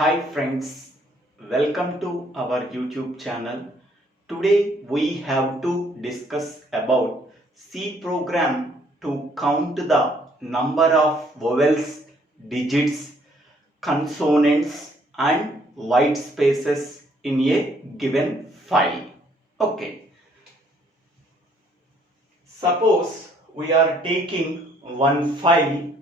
Hi friends, welcome to our YouTube channel. Today we have to discuss about C program to count the number of vowels, digits, consonants and white spaces in a given file. Okay. Suppose we are taking one file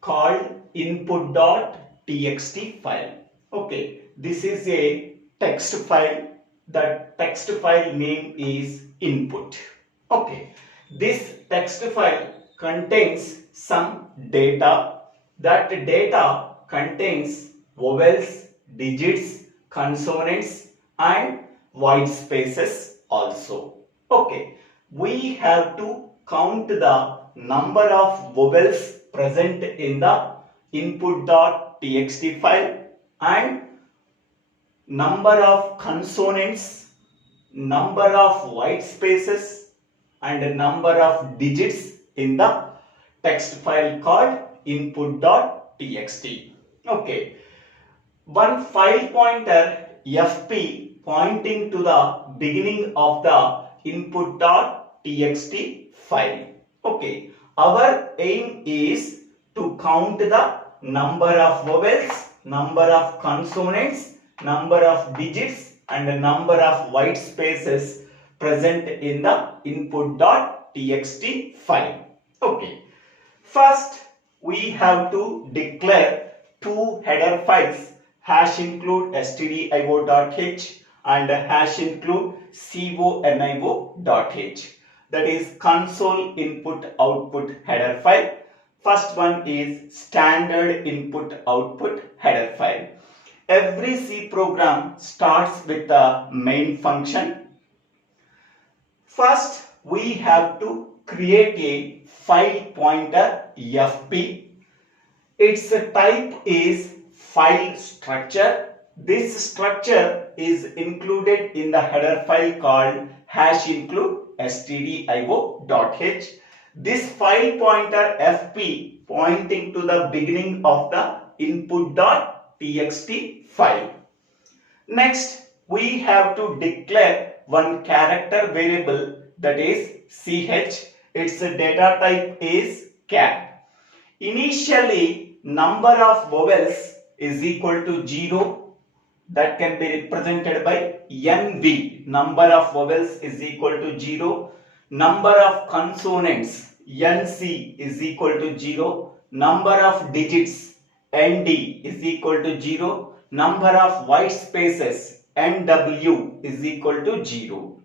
called input.txt file. Okay, this is a text file. The text file name is input. Okay, this text file contains some data. That data contains vowels, digits, consonants and white spaces also. Okay, we have to count the number of vowels present in the input.txt file and number of consonants, number of white spaces and number of digits in the text file called input.txt. Okay, one file pointer fp pointing to the beginning of the input.txt file. Okay, our aim is to count the number of vowels, number of consonants, number of digits and the number of white spaces present in the input.txt file. Okay, first we have to declare two header files, hash include stdio.h and hash include conio.h. That is console input output header file. First one is standard input output header file. Every C program starts with the main function. First we have to create a file pointer fp. Its type is file structure. This structure is included in the header file called hash include stdio.h. This file pointer fp pointing to the beginning of the input.txt file. Next, we have to declare one character variable, that is ch. Its data type is char. Initially, number of vowels is equal to 0. That can be represented by nv. Number of vowels is equal to 0. Number of consonants nc is equal to 0. Number of digits nd is equal to 0. Number of white spaces nw is equal to 0.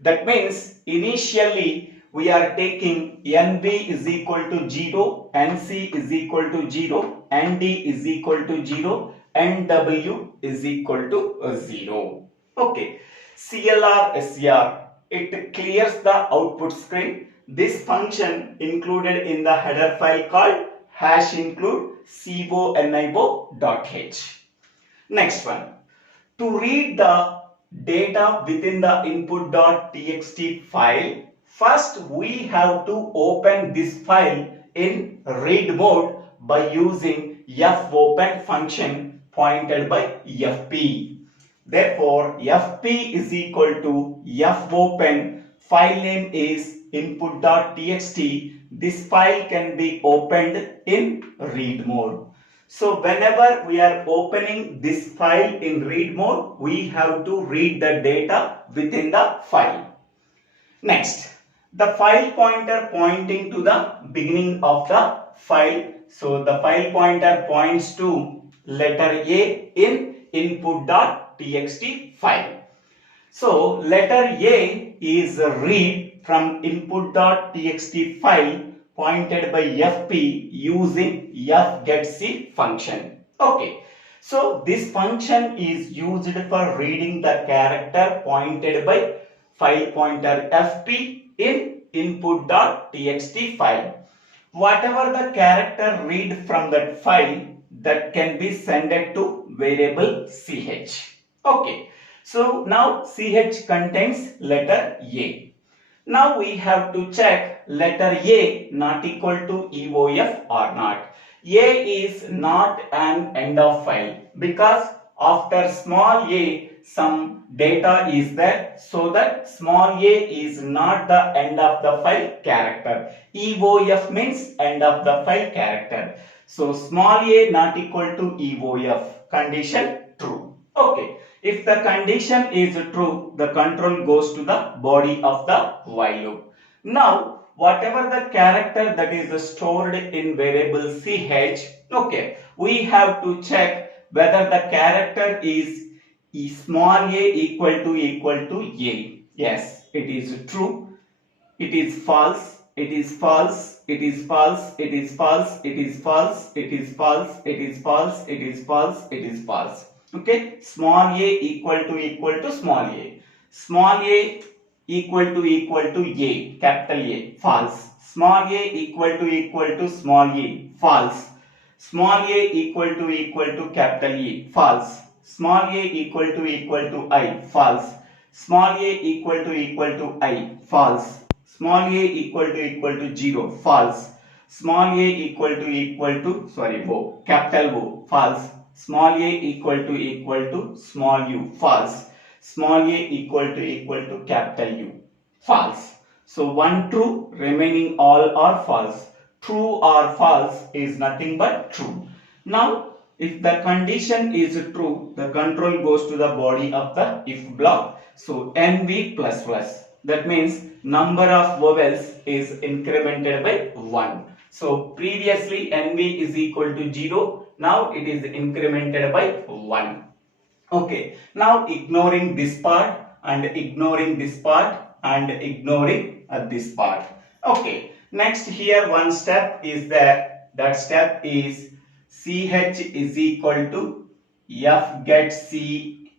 That means initially we are taking nv is equal to 0, nc is equal to 0, nd is equal to 0, nw is equal to 0. Okay, clr scr, it clears the output screen. This function included in the header file called hash include conio.h. Next one, to read the data within the input.txt file, first we have to open this file in read mode by using fopen function pointed by fp. Therefore, fp is equal to fopen, file name is input.txt. This file can be opened in read mode. So whenever we are opening this file in read mode, we have to read the data within the file. Next, the file pointer pointing to the beginning of the file. So the file pointer points to letter A in input.txt file. So letter A is read from input.txt file pointed by fp using fgetC function. Okay, so this function is used for reading the character pointed by file pointer fp in input.txt file. Whatever the character read from that file, that can be sent to variable ch. Okay, so now ch contains letter A. Now we have to check letter A not equal to EOF or not. A is not an end of file because after small a some data is there, so that small a is not the end of the file character. EOF means end of the file character. So small a not equal to EOF. Condition true. Okay. If the condition is true, the control goes to the body of the while loop. Now, whatever the character that is stored in variable ch, okay, we have to check whether the character is small a equal to a. Yes, it is true. It is false. It is false. It is false. It is false. It is false. It is false. It is false. It is false. It is false. Okay, small a equal to small a. Small a equal to a, capital A, false. Small a equal to small a, false. Small a equal to capital A, false. Small a equal to I, false. Small a equal to I, false. Small a equal to 0, false. Small a equal to O, capital O, false. Small a equal to small u, false. Small a equal to capital U, false. So one true, remaining all are false. True or false is nothing but true. Now, if the condition is true, the control goes to the body of the if block. So NV plus plus. That means number of vowels is incremented by 1. So previously NV is equal to 0. Now it is incremented by 1. Okay. Now ignoring this part and ignoring this part and ignoring this part. Okay. Next here one step is there. That step is CH is equal to F get C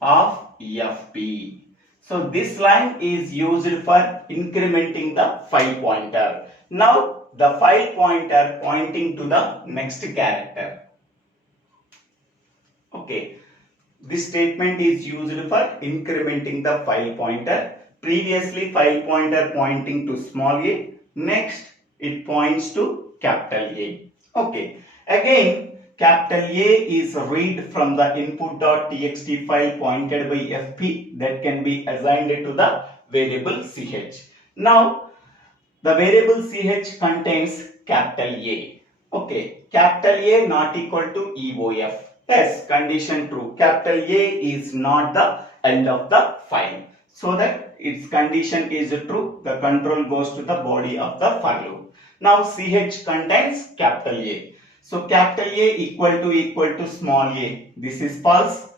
of FP. So this line is used for incrementing the file pointer. Now the file pointer pointing to the next character. Okay. This statement is used for incrementing the file pointer. Previously file pointer pointing to small a. Next it points to capital A. Okay. Again capital A is read from the input.txt file pointed by FP that can be assigned to the variable ch. Now the variable ch contains capital A. Okay. Capital A not equal to EOF. Yes, condition true. Capital A is not the end of the file. So that its condition is true, the control goes to the body of the for loop. Now CH contains capital A. So capital A equal to small a. This is false.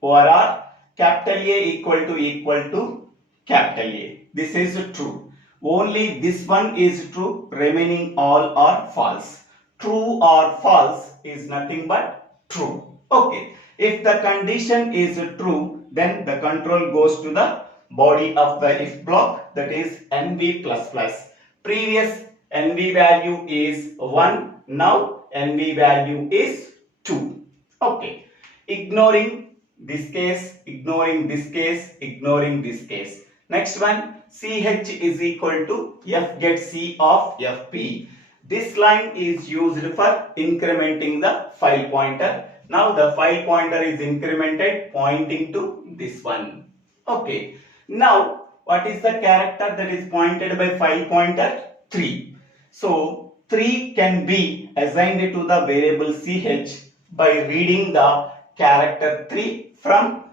Or capital A equal to capital A. This is true. Only this one is true. Remaining all are false. True or false is nothing but true. Okay. If the condition is true, then the control goes to the body of the if block, that is NV plus plus. Previous NV value is 1. Now NV value is 2. Okay. Ignoring this case, ignoring this case, ignoring this case. Next one, CH is equal to F get C of FP. This line is used for incrementing the file pointer. Now the file pointer is incremented pointing to this one. Okay. Now what is the character that is pointed by file pointer? 3. So 3 can be assigned to the variable ch by reading the character 3 from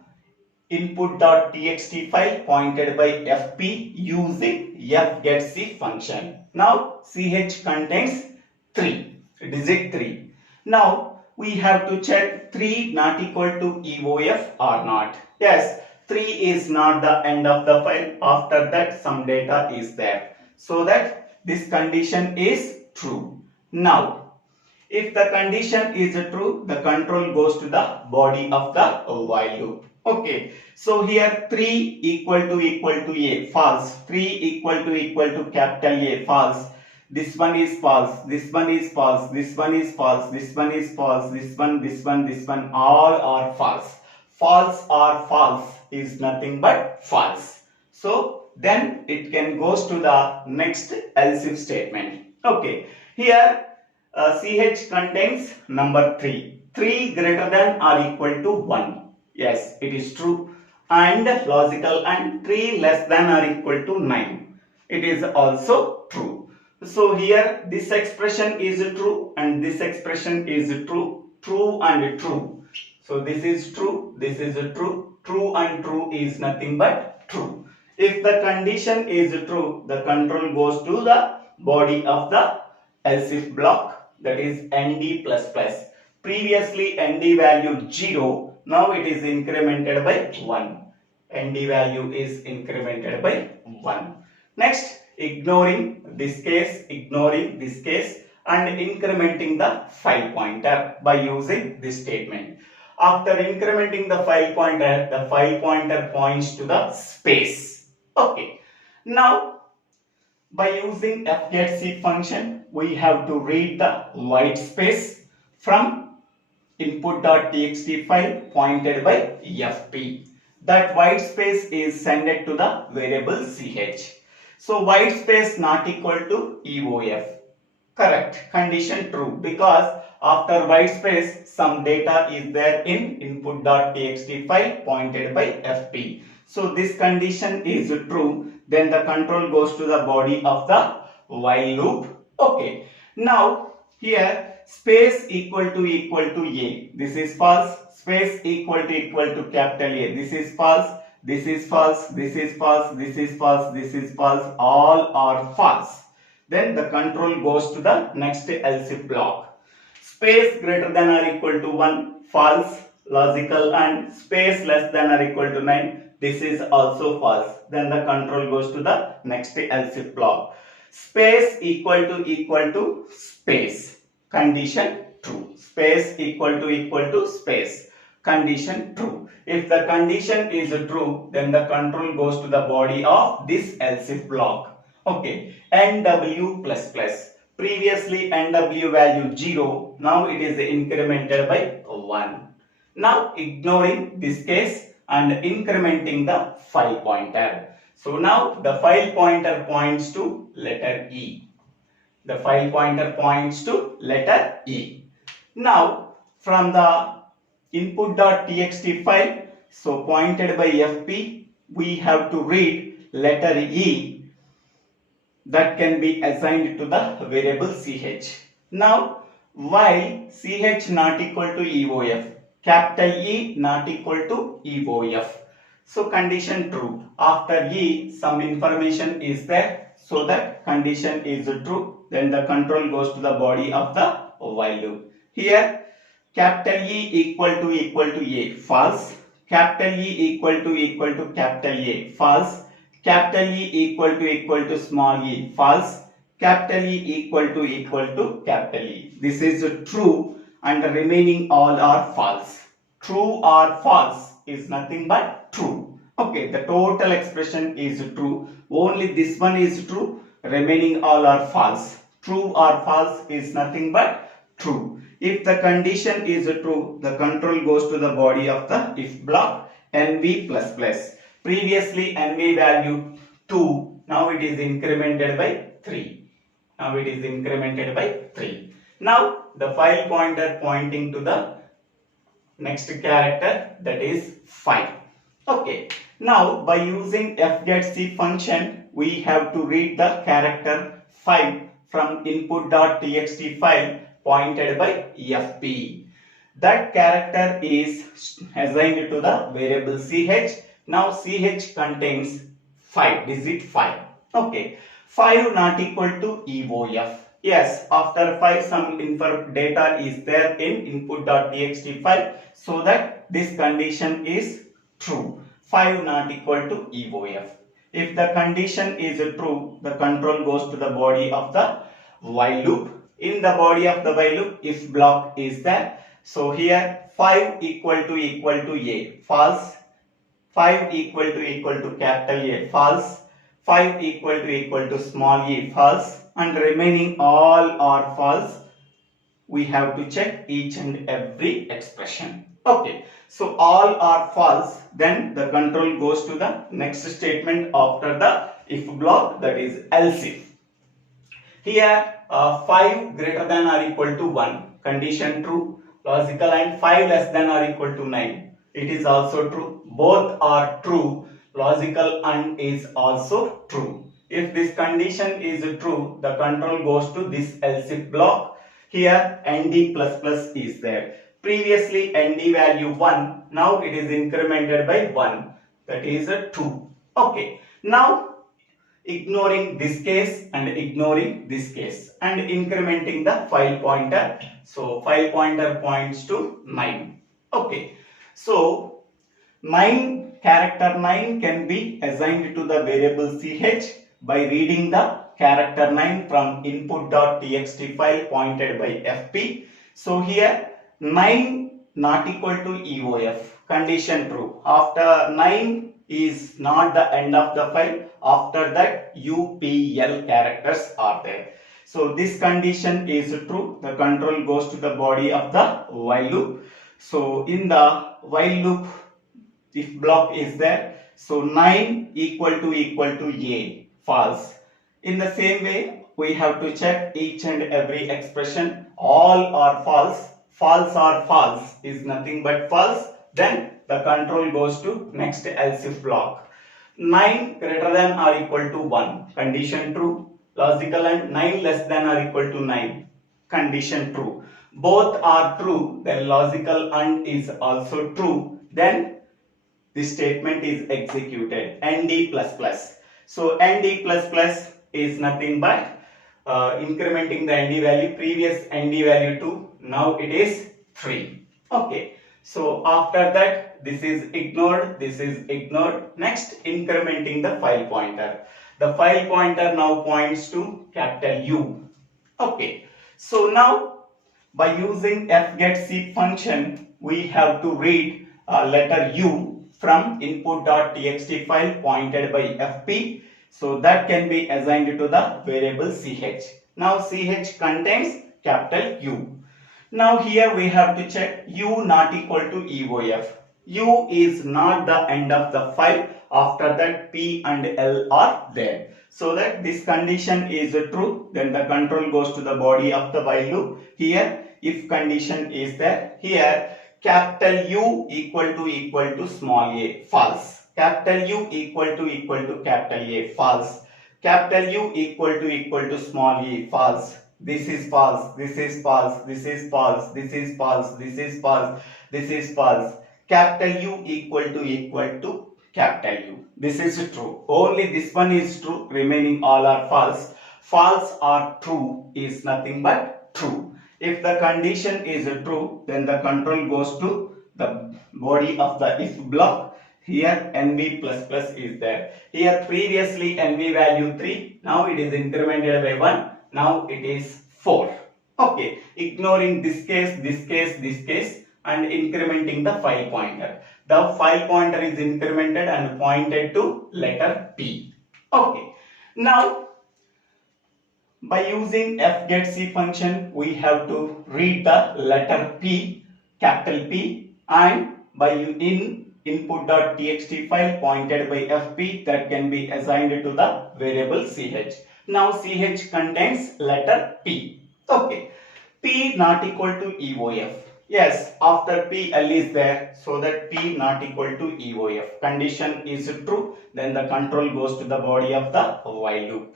input.txt file pointed by FP using fgetC function. Now ch contains 3, digit 3. Now we have to check 3 not equal to EOF or not. Yes, 3 is not the end of the file. After that some data is there. So that this condition is true. Now if the condition is true, the control goes to the body of the while loop. Okay. So here 3 equal to a, false. 3 equal to capital A, false. This one is false. This one is false. This one is false. This one is false. This one. All are false. False or false is nothing but false. So then it can goes to the next else if statement. Okay. Here CH contains number 3. 3 greater than or equal to 1. Yes, it is true. And logical and 3 less than or equal to 9. It is also true. So here this expression is true and this expression is true. True and true. So this is true, this is true. True and true is nothing but true. If the condition is true, the control goes to the body of the else if block, that is ND plus plus. Previously ND value 0, now it is incremented by 1. ND value is incremented by 1. Next, ignoring this case and incrementing the file pointer by using this statement. After incrementing the file pointer points to the space. Okay. Now, by using fgetC function, we have to read the white space from input.txt file pointed by fp. That white space is sent to the variable ch. So white space not equal to EOF. Correct. Condition true, because after white space some data is there in input.txt file pointed by fp. So this condition is true. Then the control goes to the body of the while loop. Okay. Now here space equal to A. This is false. Space equal to capital A. This is false. This is false. This is false. This is false. This is false. All are false. Then the control goes to the next else if block. Space greater than or equal to 1, false, logical, and space less than or equal to 9, this is also false. Then the control goes to the next else if block. Space equal to space, condition true. Space equal to space, condition true. If the condition is true, then the control goes to the body of this else if block. Okay, NW plus plus. Previously NW value 0, now it is incremented by 1. Now ignoring this case and incrementing the file pointer. So now the file pointer points to letter E. The file pointer points to letter E. Now from the input.txt file, so pointed by FP, we have to read letter E that can be assigned to the variable ch. Now, while ch not equal to EOF, capital E not equal to EOF. So, condition true. After E, some information is there, so that condition is true. Then the control goes to the body of the while loop. Here, capital E equal to A, false. Capital E equal to capital A, false. Capital E equal to small e, false. Capital E equal to capital E. This is true and the remaining all are false. True or false is nothing but true. Okay, the total expression is true. Only this one is true. Remaining all are false. True or false is nothing but true. If the condition is true, the control goes to the body of the if block NV plus plus. Previously NV value 2, now it is incremented by 3. Now it is incremented by 3. Now the file pointer pointing to the next character, that is 5. Okay. Now by using fgetC function, we have to read the character 5 from input.txt file pointed by fp. That character is assigned to the variable ch. Now ch contains 5, digit 5. Okay, 5 not equal to EOF. Yes, after 5 some data is there in input.txt file, so that this condition is true. 5 not equal to EOF. If the condition is true, the control goes to the body of the while loop. In the body of the while loop, if block is there. So here 5 equal to A, false. 5 equal to capital A, false. 5 equal to small e, false. And remaining all are false. We have to check each and every expression. Okay, so all are false. Then the control goes to the next statement after the if block, that is else if. Here 5 greater than or equal to 1, condition true. Logical and 5 less than or equal to 9, it is also true. Both are true. Logical and is also true. If this condition is true, the control goes to this else if block. Here nd plus plus is there. Previously nd value 1, now it is incremented by 1, that is a 2. Okay, now ignoring this case and ignoring this case and incrementing the file pointer. So file pointer points to 9. Okay, so 9, character 9 can be assigned to the variable ch by reading the character 9 from input.txt file pointed by fp. So here 9 not equal to EOF, condition true. After 9 is not the end of the file, after that UPL characters are there. So this condition is true. The control goes to the body of the while loop. So in the while loop, if block is there, so 9 equal to A, false. In the same way, we have to check each and every expression. All are false. False or false is nothing but false. Then the control goes to next else if block. 9 greater than or equal to 1, condition true. Logical and 9 less than or equal to 9, condition true. Both are true, then logical and is also true. Then this statement is executed. nd plus plus. So nd plus plus is nothing but incrementing the nd value. Previous nd value 2, now it is 3. Okay. So after that, this is ignored, this is ignored. Next, incrementing the file pointer. The file pointer now points to capital U. Okay. So now, by using fgetC function, we have to read letter U from input.txt file pointed by fp. So that can be assigned to the variable ch. Now ch contains capital U. Now here we have to check U not equal to EOF. U is not the end of the file. After that P and L are there. So that this condition is true, then the control goes to the body of the while loop. Here if condition is there, here capital U equal to small a, false. Capital U equal to capital A, false. Capital U equal to small a, false. This is false, this is false, this is false, this is false, this is false, this is false. Capital U equal to capital U. This is true. Only this one is true, remaining all are false. False or true is nothing but true. If the condition is true, then the control goes to the body of the if block. Here nv plus plus is there. Here previously nv value 3, now it is incremented by 1. Now it is 4. Okay, ignoring this case, this case, this case and incrementing the file pointer. The file pointer is incremented and pointed to letter P. Okay, now by using fgetC function, we have to read the letter P, capital P, and by in input.txt file pointed by fp, that can be assigned to the variable ch. Now ch contains letter P. Okay. P not equal to EOF. Yes, after P L is there, so that P not equal to EOF. Condition is true, then the control goes to the body of the while loop.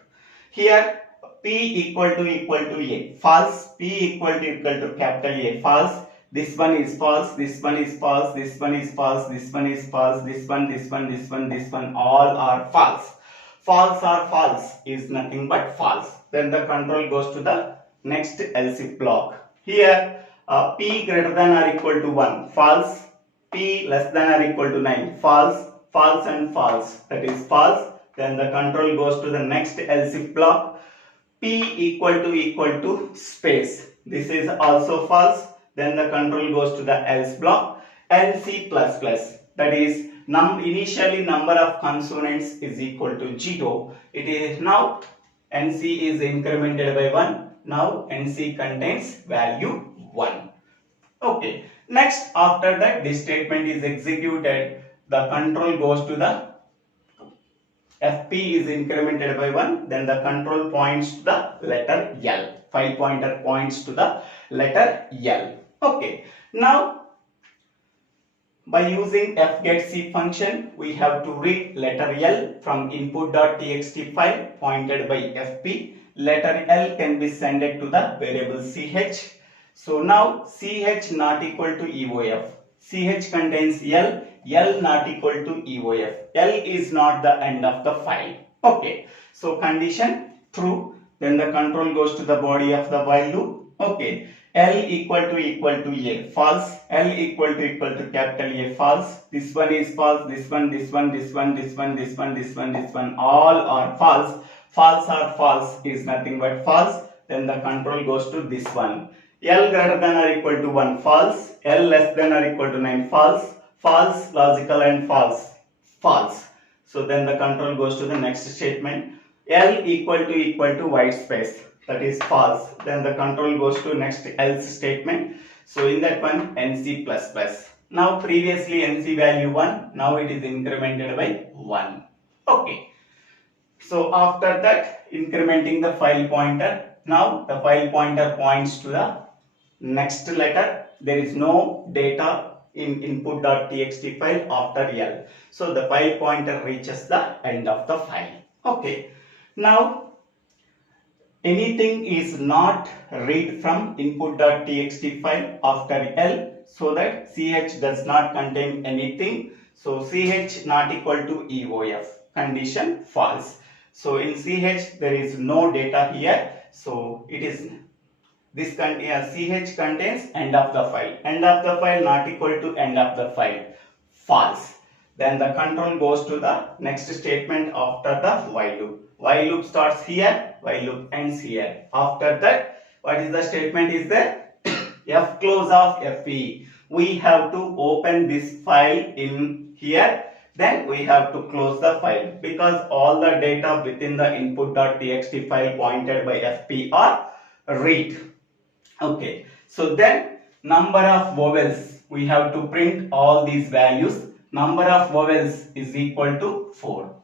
Here P equal to A, false. P equal to capital A, false. This one is false, this one is false, this one is false, this one is false, this one, all are false. False or false is nothing but false. Then the control goes to the next else if block. Here P greater than or equal to 1, false. P less than or equal to 9, false. False and false, that is false. Then the control goes to the next else if block. P equal to space, this is also false. Then the control goes to the else block. NC plus plus, that is initially number of consonants is equal to 0. It is now NC is incremented by 1. Now NC contains value 1. Okay. Next, after that this statement is executed, the control goes to the FP is incremented by 1. Then the control points to the letter L. file pointer points to the letter L. Okay. Now by using fgetC function, we have to read letter L from input.txt file pointed by fp. Letter L can be sent to the variable ch. So now ch not equal to eof. Ch contains L, L not equal to eof. L is not the end of the file. Okay. So condition true. Then the control goes to the body of the while loop. Okay. L equal to A, false. L equal to capital A, false. This one is false. This one, this one, this one, this one, this one, this one, this one. All are false. False or false is nothing but false. Then the control goes to this one. L greater than or equal to 1, false. L less than or equal to 9, false. False, logical and false. False. So then the control goes to the next statement. L equal to white space. That is false. Then the control goes to next else statement. So in that one NC plus plus. Now previously NC value 1. Now it is incremented by 1. Okay. So after that incrementing the file pointer. Now the file pointer points to the next letter. There is no data in input.txt file after L. So the file pointer reaches the end of the file. Okay. Now anything is not read from input.txt file after L, so that ch does not contain anything. So ch not equal to eof. Condition false. So in ch there is no data here. So it is this ch contains end of the file. End of the file not equal to end of the file. False. Then the control goes to the next statement after the while loop. While loop starts here, while loop ends here. After that, what is the statement is there? F close of fe. We have to open this file in here. Then we have to close the file because all the data within the input.txt file pointed by fp are read. Okay. So then number of vowels. We have to print all these values. Number of vowels is equal to 4.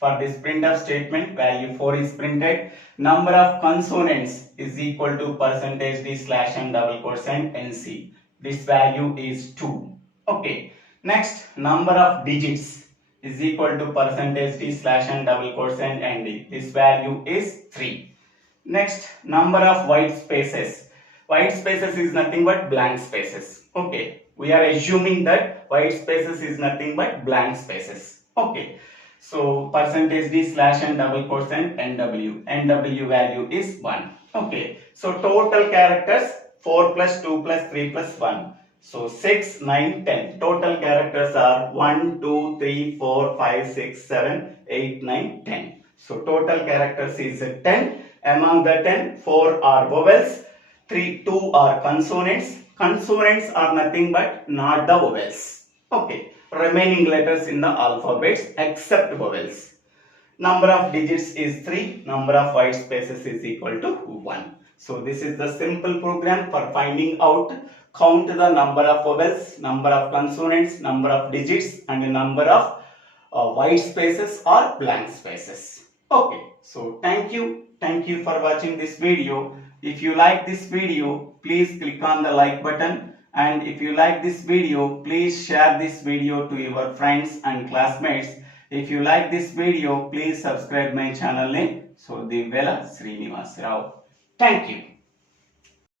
For this printf statement, value 4 is printed. Number of consonants is equal to %d slash and double quotes and nc. This value is 2. Okay. Next, number of digits is equal to %d slash and double quotes and nd. This value is 3. Next, number of white spaces. White spaces is nothing but blank spaces. Okay. We are assuming that white spaces is nothing but blank spaces. Okay. So %d slash and double quotes and nw. Nw value is 1. Okay. So total characters 4 plus 2 plus 3 plus 1. So 6, 9, 10. Total characters are 1, 2, 3, 4, 5, 6, 7, 8, 9, 10. So total characters is 10. Among the 10, 4 are vowels, 2 are consonants. Consonants are nothing but not the vowels. Okay. Remaining letters in the alphabets except vowels. Number of digits is 3. Number of white spaces is equal to 1. So this is the simple program for finding out, count the number of vowels, number of consonants, number of digits and number of white spaces or blank spaces. Okay. So thank you. Thank you for watching this video. If you like this video, please click on the like button. And if you like this video, please share this video to your friends and classmates. If you like this video, please subscribe my channel name. So Divvela Srinivasa Rao. Thank you.